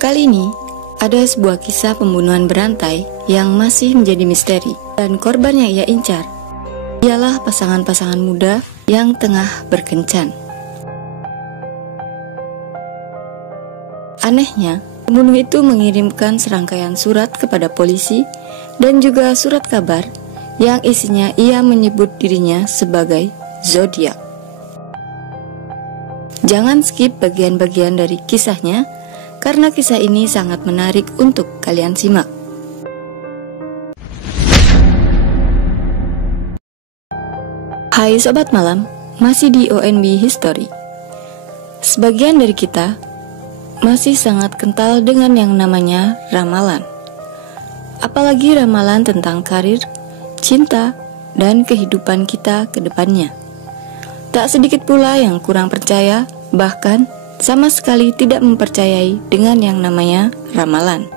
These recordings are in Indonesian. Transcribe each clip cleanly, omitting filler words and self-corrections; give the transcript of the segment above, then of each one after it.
Kali ini, ada sebuah kisah pembunuhan berantai yang masih menjadi misteri, dan korban yang ia incar ialah pasangan-pasangan muda yang tengah berkencan. Anehnya, pembunuh itu mengirimkan serangkaian surat kepada polisi dan juga surat kabar yang isinya ia menyebut dirinya sebagai zodiak. Jangan skip bagian-bagian dari kisahnya, karena kisah ini sangat menarik untuk kalian simak. Hai Sobat Malam, masih di ONB History. Sebagian dari kita masih sangat kental dengan yang namanya ramalan. Apalagi ramalan tentang karir, cinta, dan kehidupan kita ke depannya. Tak sedikit pula yang kurang percaya, bahkan sama sekali tidak mempercayai dengan yang namanya ramalan.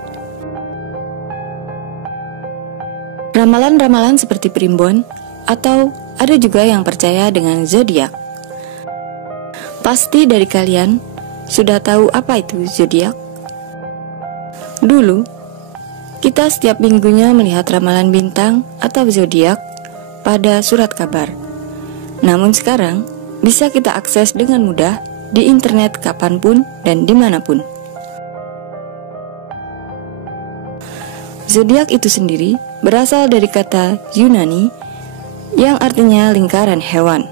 Ramalan-ramalan seperti primbon, atau ada juga yang percaya dengan zodiak. Pasti dari kalian sudah tahu apa itu zodiak? Dulu, kita setiap minggunya melihat ramalan bintang atau zodiak pada surat kabar. Namun sekarang, bisa kita akses dengan mudah di internet kapanpun dan dimanapun. Zodiak itu sendiri berasal dari kata Yunani yang artinya lingkaran hewan.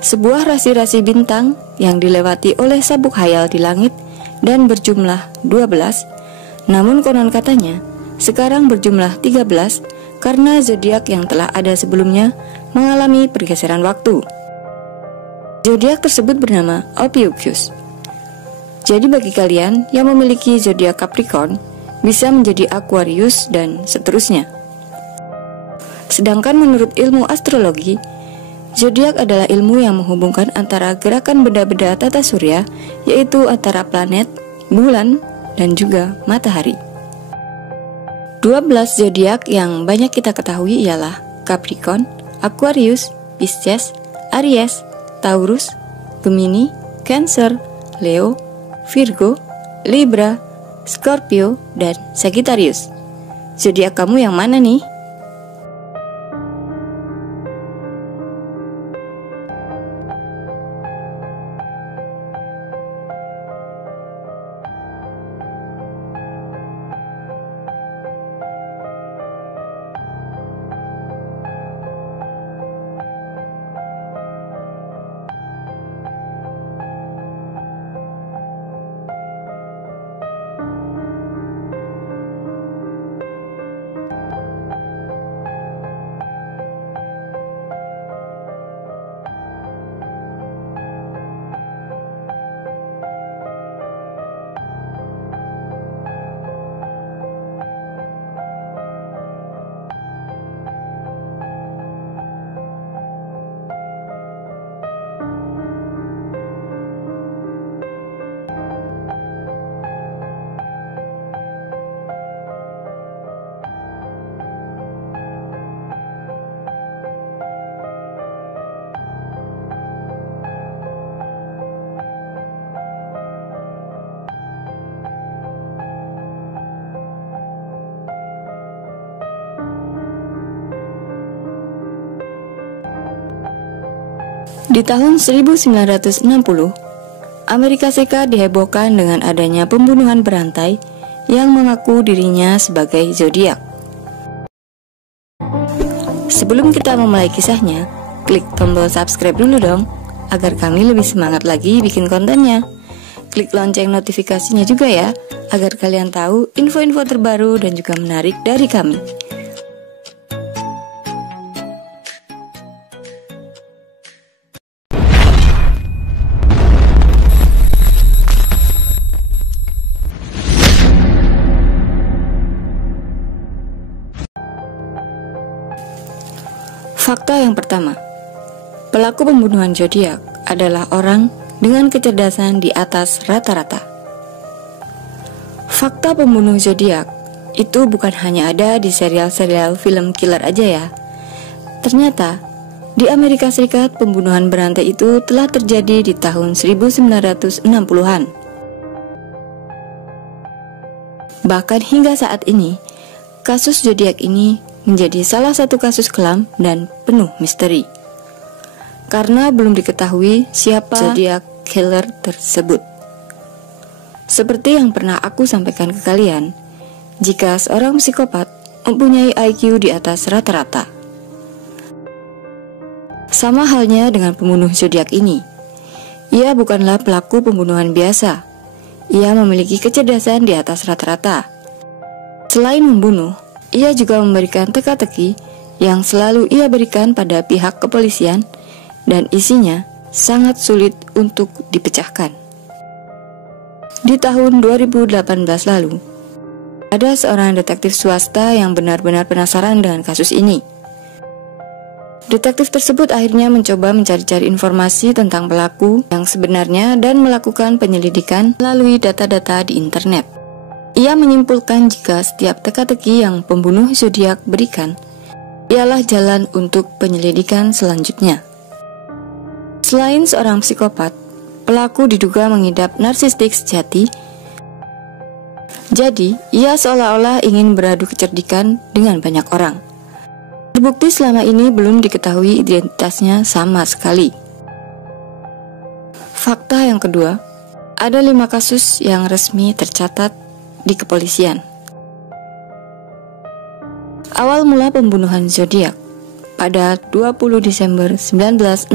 Sebuah rasi-rasi bintang yang dilewati oleh sabuk khayal di langit dan berjumlah 12, namun konon katanya sekarang berjumlah 13 karena zodiak yang telah ada sebelumnya mengalami pergeseran waktu. Zodiak tersebut bernama Ophiuchus. Jadi bagi kalian yang memiliki zodiak Capricorn bisa menjadi Aquarius dan seterusnya. Sedangkan menurut ilmu astrologi, zodiak adalah ilmu yang menghubungkan antara gerakan benda-benda tata surya, yaitu antara planet, bulan, dan juga matahari. 12 zodiak yang banyak kita ketahui ialah Capricorn, Aquarius, Pisces, Aries, Taurus, Gemini, Cancer, Leo, Virgo, Libra, Scorpio, dan Sagittarius. Zodiak kamu yang mana nih? Di tahun 1960, Amerika Serikat dihebohkan dengan adanya pembunuhan berantai yang mengaku dirinya sebagai zodiak. Sebelum kita memulai kisahnya, klik tombol subscribe dulu dong, agar kami lebih semangat lagi bikin kontennya. Klik lonceng notifikasinya juga ya, agar kalian tahu info-info terbaru dan juga menarik dari kami. Fakta yang pertama, pelaku pembunuhan zodiak adalah orang dengan kecerdasan di atas rata-rata. Fakta pembunuh zodiak itu bukan hanya ada di serial-serial film killer aja ya. Ternyata di Amerika Serikat pembunuhan berantai itu telah terjadi di tahun 1960-an. Bahkan hingga saat ini, kasus zodiak ini menjadi salah satu kasus kelam dan penuh misteri. Karena belum diketahui siapa zodiak killer tersebut. Seperti yang pernah aku sampaikan ke kalian, jika seorang psikopat mempunyai IQ di atas rata-rata. Sama halnya dengan pembunuh zodiak ini. Ia bukanlah pelaku pembunuhan biasa. Ia memiliki kecerdasan di atas rata-rata. Selain membunuh, ia juga memberikan teka-teki yang selalu ia berikan pada pihak kepolisian dan isinya sangat sulit untuk dipecahkan. Di tahun 2018 lalu, ada seorang detektif swasta yang benar-benar penasaran dengan kasus ini. Detektif tersebut akhirnya mencoba mencari-cari informasi tentang pelaku yang sebenarnya dan melakukan penyelidikan melalui data-data di internet. Ia menyimpulkan jika setiap teka-teki yang pembunuh zodiak berikan ialah jalan untuk penyelidikan selanjutnya. Selain seorang psikopat, pelaku diduga mengidap narsistik sejati. Jadi, ia seolah-olah ingin beradu kecerdikan dengan banyak orang. Terbukti selama ini belum diketahui identitasnya sama sekali. Fakta yang kedua, ada 5 kasus yang resmi tercatat di kepolisian. Awal mula pembunuhan zodiak pada 20 Desember 1968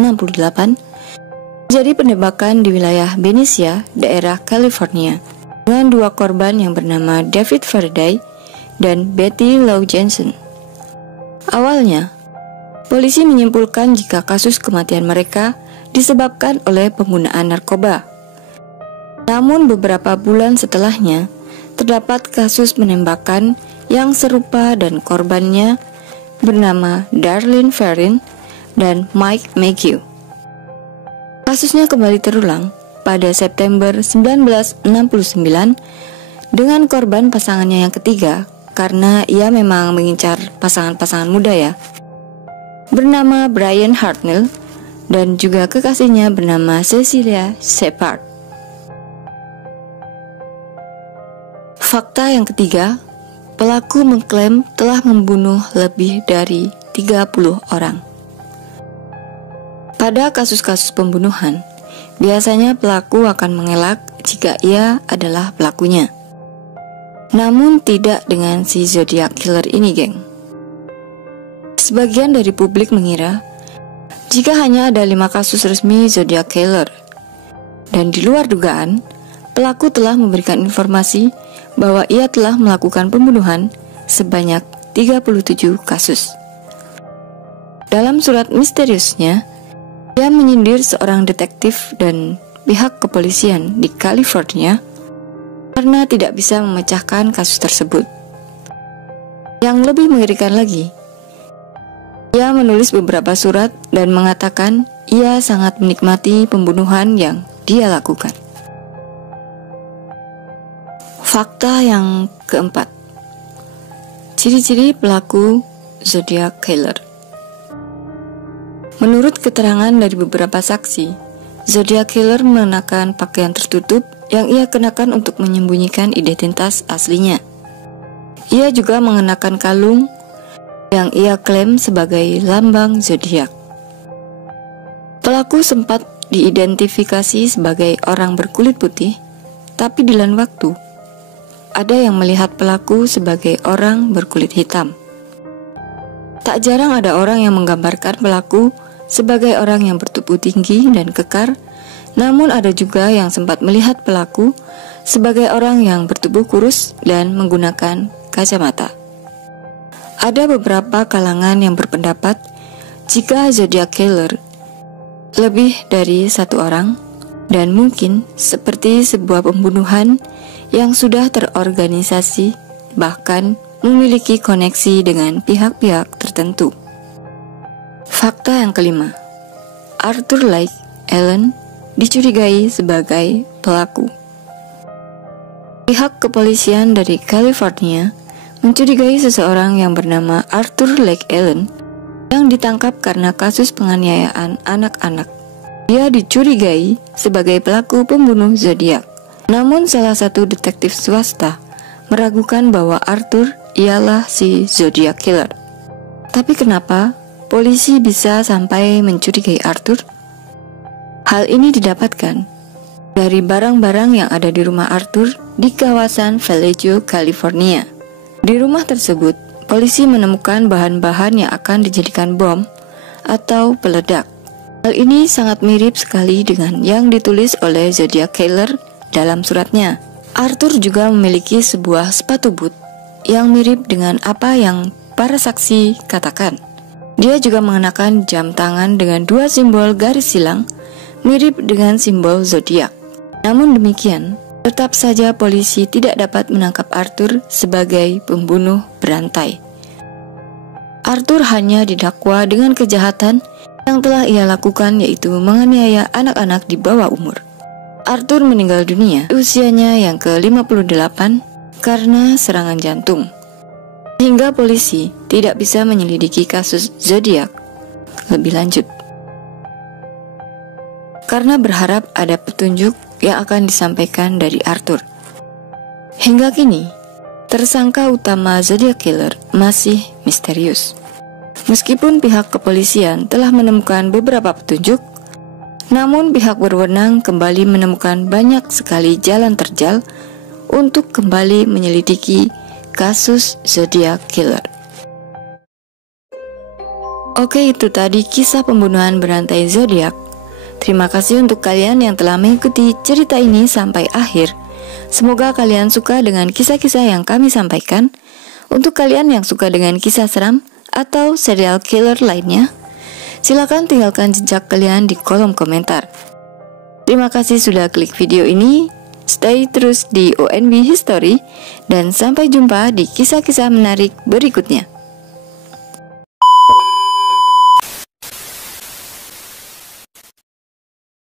terjadi penembakan di wilayah Benicia, daerah California, dengan 2 korban yang bernama David Faraday dan Betty Lou Jensen. Awalnya, polisi menyimpulkan jika kasus kematian mereka disebabkan oleh penggunaan narkoba. Namun beberapa bulan setelahnya, terdapat kasus penembakan yang serupa dan korbannya bernama Darlene Ferrin dan Mike McHugh. Kasusnya kembali terulang pada September 1969 dengan korban pasangannya yang ketiga, karena ia memang mengincar pasangan-pasangan muda ya, bernama Brian Hartnell dan juga kekasihnya bernama Cecilia Shepard. Fakta yang ketiga, pelaku mengklaim telah membunuh lebih dari 30 orang. Pada kasus-kasus pembunuhan, biasanya pelaku akan mengelak jika ia adalah pelakunya. Namun tidak dengan si zodiac killer ini, geng. Sebagian dari publik mengira jika hanya ada 5 kasus resmi zodiac killer, dan di luar dugaan, pelaku telah memberikan informasi bahwa ia telah melakukan pembunuhan sebanyak 37 kasus. Dalam surat misteriusnya, ia menyindir seorang detektif dan pihak kepolisian di California karena tidak bisa memecahkan kasus tersebut. Yang lebih mengerikan lagi, ia menulis beberapa surat dan mengatakan ia sangat menikmati pembunuhan yang dia lakukan. Fakta yang keempat, ciri-ciri pelaku zodiac killer. Menurut keterangan dari beberapa saksi, zodiac killer mengenakan pakaian tertutup yang ia kenakan untuk menyembunyikan identitas aslinya. Ia juga mengenakan kalung yang ia klaim sebagai lambang zodiak. Pelaku sempat diidentifikasi sebagai orang berkulit putih, tapi di lain waktu ada yang melihat pelaku sebagai orang berkulit hitam. Tak jarang ada orang yang menggambarkan pelaku sebagai orang yang bertubuh tinggi dan kekar, namun ada juga yang sempat melihat pelaku sebagai orang yang bertubuh kurus dan menggunakan kacamata. Ada beberapa kalangan yang berpendapat jika zodiac killer lebih dari 1 orang, dan mungkin seperti sebuah pembunuhan yang sudah terorganisasi, bahkan memiliki koneksi dengan pihak-pihak tertentu. Fakta yang kelima, Arthur Lake Allen dicurigai sebagai pelaku. Pihak kepolisian dari California mencurigai seseorang yang bernama Arthur Lake Allen yang ditangkap karena kasus penganiayaan anak-anak. Dia dicurigai sebagai pelaku pembunuh zodiak. Namun salah satu detektif swasta meragukan bahwa Arthur ialah si Zodiac Killer. Tapi kenapa polisi bisa sampai mencurigai Arthur? Hal ini didapatkan dari barang-barang yang ada di rumah Arthur di kawasan Vallejo, California. Di rumah tersebut, polisi menemukan bahan-bahan yang akan dijadikan bom atau peledak. Hal ini sangat mirip sekali dengan yang ditulis oleh Zodiac Killer dalam suratnya. Arthur juga memiliki sebuah sepatu boot yang mirip dengan apa yang para saksi katakan. Dia juga mengenakan jam tangan dengan 2 simbol garis silang mirip dengan simbol zodiak. Namun demikian, tetap saja polisi tidak dapat menangkap Arthur sebagai pembunuh berantai. Arthur hanya didakwa dengan kejahatan yang telah ia lakukan, yaitu menganiaya anak-anak di bawah umur. Arthur meninggal dunia usianya yang ke-58 karena serangan jantung, sehingga polisi tidak bisa menyelidiki kasus Zodiac lebih lanjut karena berharap ada petunjuk yang akan disampaikan dari Arthur. Hingga kini, tersangka utama Zodiac Killer masih misterius. Meskipun pihak kepolisian telah menemukan beberapa petunjuk, namun pihak berwenang kembali menemukan banyak sekali jalan terjal untuk kembali menyelidiki kasus Zodiac Killer. Oke, itu tadi kisah pembunuhan berantai Zodiac. Terima kasih untuk kalian yang telah mengikuti cerita ini sampai akhir. Semoga kalian suka dengan kisah-kisah yang kami sampaikan. Untuk kalian yang suka dengan kisah seram atau serial killer lainnya, silakan tinggalkan jejak kalian di kolom komentar. Terima kasih sudah klik video ini. Stay terus di ONB History dan sampai jumpa di kisah-kisah menarik berikutnya.